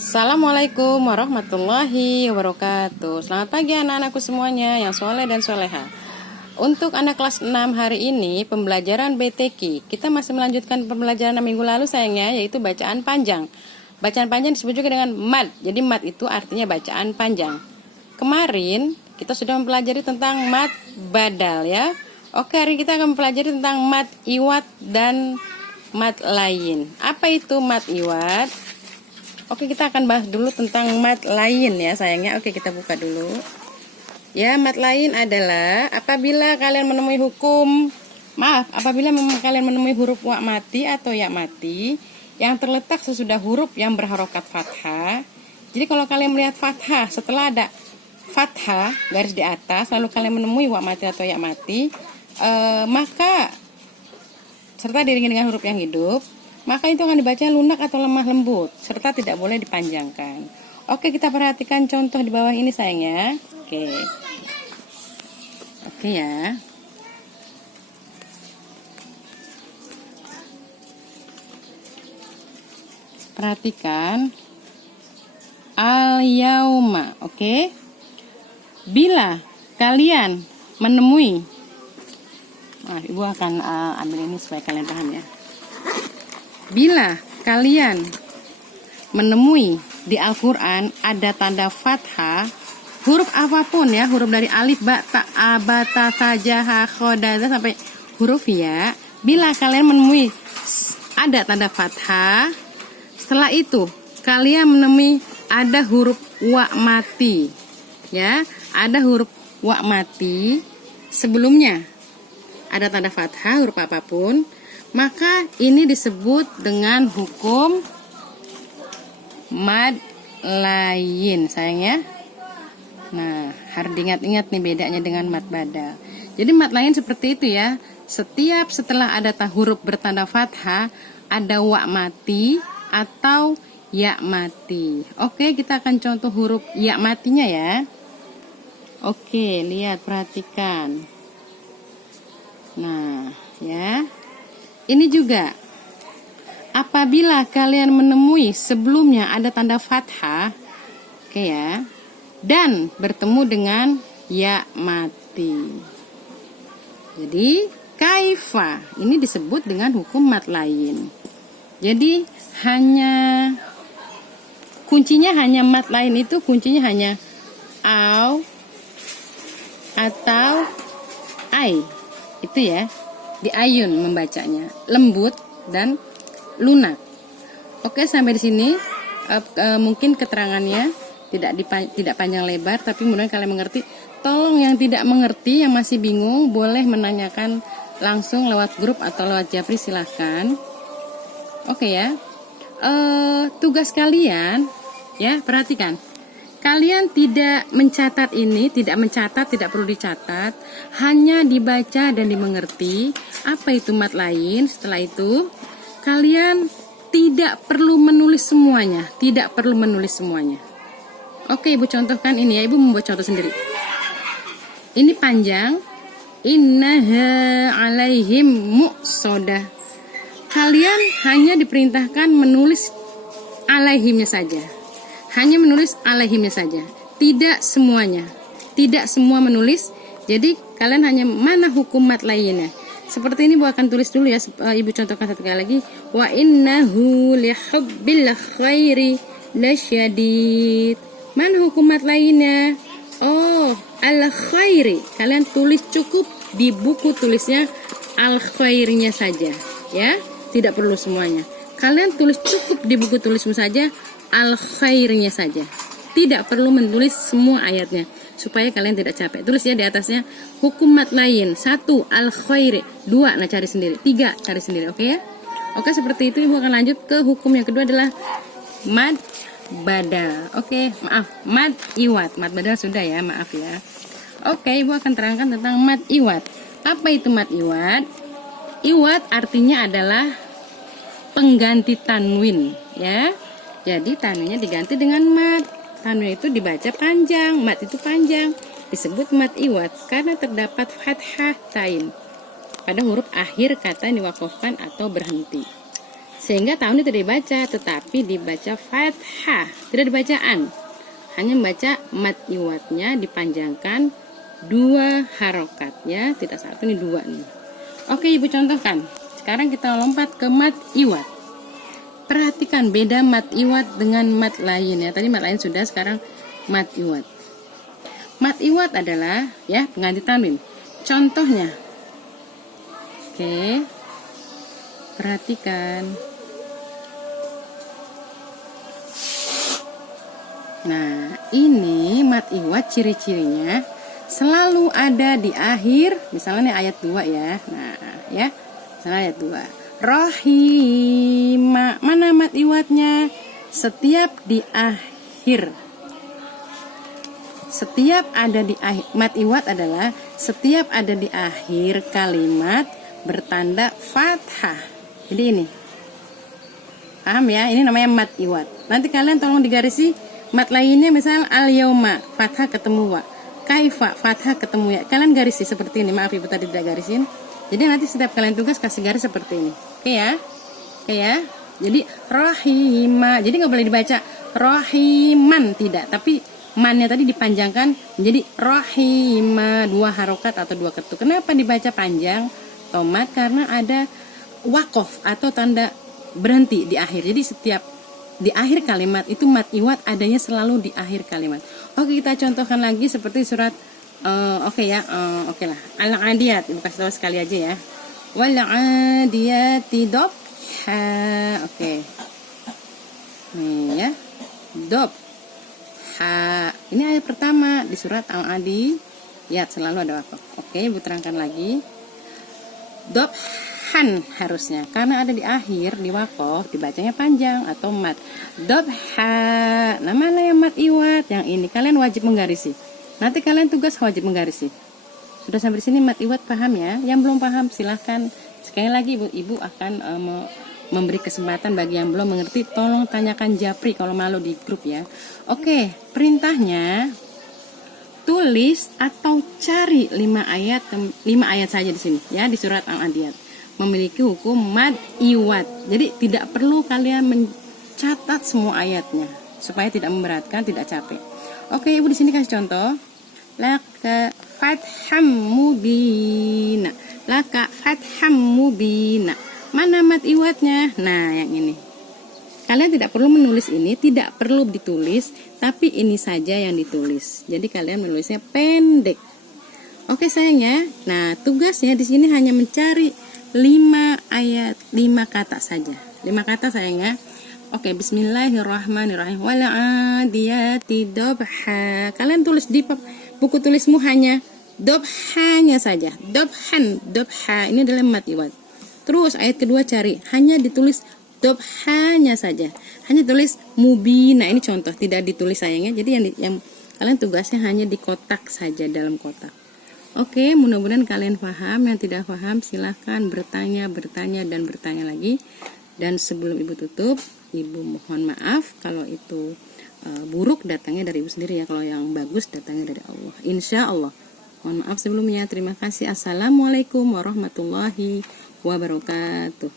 Assalamualaikum warahmatullahi wabarakatuh. Selamat pagi anak-anakku semuanya yang soleh dan soleha. Untuk anak kelas 6 hari ini pembelajaran BTQ. Kita masih melanjutkan pembelajaran minggu lalu sayangnya, yaitu bacaan panjang. Bacaan panjang disebut juga dengan mad. Jadi mad itu artinya bacaan panjang. Kemarin kita sudah mempelajari tentang mad badal ya. Oke, hari ini kita akan mempelajari tentang mad iwad dan mad lain. Apa itu mad iwad? Oke, kita akan bahas dulu tentang mad lain ya sayangnya. Oke, kita buka dulu. Ya, mad lain adalah apabila kalian menemui kalian menemui huruf wa mati atau ya mati yang terletak sesudah huruf yang berharokat fathah. Jadi kalau kalian melihat fathah, setelah ada fathah garis di atas, lalu kalian menemui wa mati atau ya mati, maka serta diiringi dengan huruf yang hidup, maka itu akan dibaca lunak atau lemah lembut, serta tidak boleh dipanjangkan. Oke, kita perhatikan contoh di bawah ini sayangnya. Oke ya. Perhatikan al-yauma, oke. Bila kalian menemui, ibu akan ambil ini supaya kalian paham ya. Bila kalian menemui di Al-Quran ada tanda fathah, huruf apapun ya, huruf dari alif, ba, ta, a, ba, ta, ta, ja, ha, kho, da, sampai huruf ya. Bila kalian menemui ada tanda fathah, setelah itu kalian menemui ada huruf wa mati, ya, ada huruf wa mati sebelumnya ada tanda fathah huruf apapun, maka ini disebut dengan hukum mad lain sayangnya. Nah, harus diingat-ingat nih bedanya dengan mad badal. Jadi mad lain seperti itu ya. Setiap setelah ada huruf bertanda fathah ada wa mati atau ya mati. Oke, kita akan contoh huruf ya matinya ya. Oke, lihat, perhatikan. Nah, ya. Ini juga apabila kalian menemui sebelumnya ada tanda fathah, oke ya, dan bertemu dengan ya mati. Jadi kaifa ini disebut dengan hukum mad lain. Jadi kuncinya hanya mad lain itu kuncinya hanya au atau ai. Itu ya. Di ayun membacanya, lembut dan lunak. Oke, sampai di sini mungkin keterangannya tidak panjang lebar, tapi mudah-mudahan kalian mengerti. Tolong yang tidak mengerti, yang masih bingung, boleh menanyakan langsung lewat grup atau lewat Japri, silahkan. Oke ya. Tugas kalian ya, perhatikan. Kalian tidak mencatat ini, tidak perlu dicatat, hanya dibaca dan dimengerti. Apa itu mad lain? Setelah itu, kalian tidak perlu menulis semuanya, Oke, ibu contohkan ini ya, ibu membuat contoh sendiri. Ini panjang, innaha alaihim muqsadah. Kalian hanya diperintahkan menulis alaihimnya saja. Hanya menulis alaihimnya saja, tidak semuanya, tidak semua menulis. Jadi kalian hanya mana hukum mad lainnya. Seperti ini, Bu akan tulis dulu ya. Ibu contohkan satu kali lagi. Wa innahu lihubbil khairi lasyadid. Mana hukum mad lainnya? Oh, al khairi. Kalian tulis cukup di buku tulisnya al khairinya saja, ya. Tidak perlu semuanya. Kalian tulis cukup di buku tulismu saja al khairnya saja. Tidak perlu menulis semua ayatnya supaya kalian tidak capek. Tulis ya di atasnya hukum mad lain. 1 al khairi, 2 nah cari sendiri, 3 cari sendiri, oke ya? Oke, seperti itu. Ibu akan lanjut ke hukum yang kedua adalah mad badal. Oke, maaf, mad iwad. Mad badal sudah ya, maaf ya. Oke, Ibu akan terangkan tentang mad iwad. Apa itu mad iwad? Iwad artinya adalah pengganti tanwin ya. Jadi tanwinnya diganti dengan mad. Tanwin itu dibaca panjang, mad itu panjang. Disebut mad iwad karena terdapat fathah tain pada huruf akhir kata yang diwakafkan atau berhenti. Sehingga tahunnya tidak dibaca, tetapi dibaca fathah, tidak dibaca an. Hanya membaca mad iwatnya dipanjangkan 2 harokatnya, tidak 1 ini 2 nih. Oke, Ibu contohkan. Sekarang kita lompat ke mad iwat. Perhatikan beda mad iwat dengan mad lain ya. Tadi mad lain sudah, sekarang mad iwat. Mad iwat adalah ya pengganti tanwin. Contohnya. Oke. Perhatikan. Nah, ini mad iwat ciri-cirinya selalu ada di akhir, misalnya nih ayat 2 ya. Nah, ya. Misalnya ayat 2. Rohima. Mana mad iwatnya? Setiap di akhir. Setiap ada di akhir, mad iwat adalah setiap ada di akhir kalimat bertanda fathah. Jadi ini. Paham ya? Ini namanya mad iwat. Nanti kalian tolong digarisi mad lainnya, misal al-yauma, fathah ketemu wa. Kaifa, fathah ketemu ya. Kalian garisi seperti ini. Maaf Ibu tadi tidak garisin. Jadi nanti setiap kalian tugas kasih garis seperti ini. Oke ya? Oke ya? Jadi rohima. Jadi nggak boleh dibaca rohiman, tidak. Tapi mannya tadi dipanjangkan menjadi rohima, 2 harokat atau 2 ketuk. Kenapa dibaca panjang tomat? Karena ada wakof atau tanda berhenti di akhir. Jadi setiap di akhir kalimat itu mad iwat adanya selalu di akhir kalimat. Oke, kita contohkan lagi seperti surat oke lah al-adiyat. Ibu kasih tahu sekali aja ya. Wal adiyati dobha. Oke. Nih ya. Dob. Ini ayat pertama di surat Al-Adiyat, selalu ada wakof. Oke, Ibu terangkan lagi. Dobhan harusnya, karena ada di akhir di wakof dibacanya panjang atau mat. Dobha. Nah, mana yang mat iwat? Yang ini kalian wajib menggarisi. Nanti kalian tugas wajib menggarisi. Sudah sampai di sini mat iwat paham ya? Yang belum paham silahkan sekali lagi Ibu akan memberi kesempatan bagi yang belum mengerti, tolong tanyakan Japri kalau malu di grup ya. Oke, perintahnya tulis atau cari 5 ayat saja di sini ya, di surat Al-Adiyat. Memiliki hukum mad iwat. Jadi tidak perlu kalian mencatat semua ayatnya supaya tidak memberatkan, tidak capek. Oke, Ibu di sini kasih contoh. Laka fatham mubina. Laka fatham mubina. Mana mad iwatnya? Nah, yang ini. Kalian tidak perlu menulis ini, tidak perlu ditulis, tapi ini saja yang ditulis. Jadi kalian menulisnya pendek. Oke sayangnya. Nah, tugasnya di sini hanya mencari 5 ayat, 5 kata saja. 5 kata sayangnya. Oke, bismillahirrahmanirrahim. Wal 'adiyati dobha. Kalian tulis di buku tulismu hanya dobhanya saja. Dobhan, dobha. Ini adalah mad iwat. Terus ayat kedua cari, hanya ditulis dobhanya saja. Hanya tulis mubina. Ini contoh, tidak ditulis sayangnya. Jadi yang kalian tugasnya hanya di kotak saja, dalam kotak. Oke, mudah-mudahan kalian paham. Yang tidak paham silahkan bertanya lagi. Dan sebelum Ibu tutup, Ibu mohon maaf kalau itu buruk datangnya dari Ibu sendiri ya. Kalau yang bagus datangnya dari Allah, insya Allah. Mohon maaf sebelumnya. Terima kasih. Assalamualaikum warahmatullahi wabarakatuh.